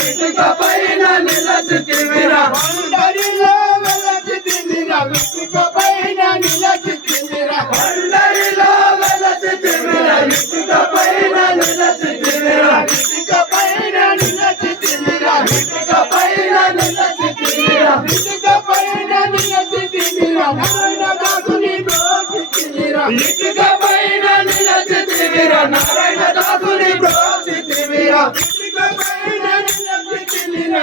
ఇటుక పైన నిలసితివిరా పండరిలో వెలసితివిరా ఇకపైన నిలసితివిరా అందరిలో వెలసితివిరా ఇటుక పైన నిలసితివిరా ఇకపైన నిలసితివిరా ఇటుక పైన నిలసితివిరా ఇకపైన నిలసితివిరా నారాయణ దాసుని దోషితివిరా ఇటుక పైన నిలసితివిరా నారాయణ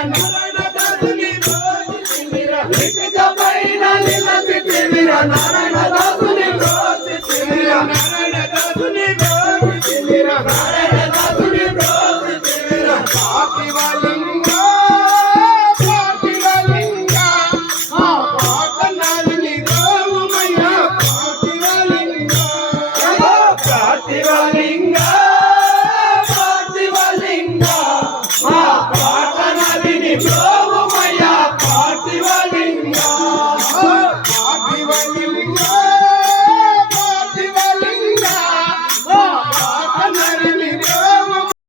నారాయణ దాసుని బ్రో నారాయణ దాసుని బ్రో నారాయణ Yeah.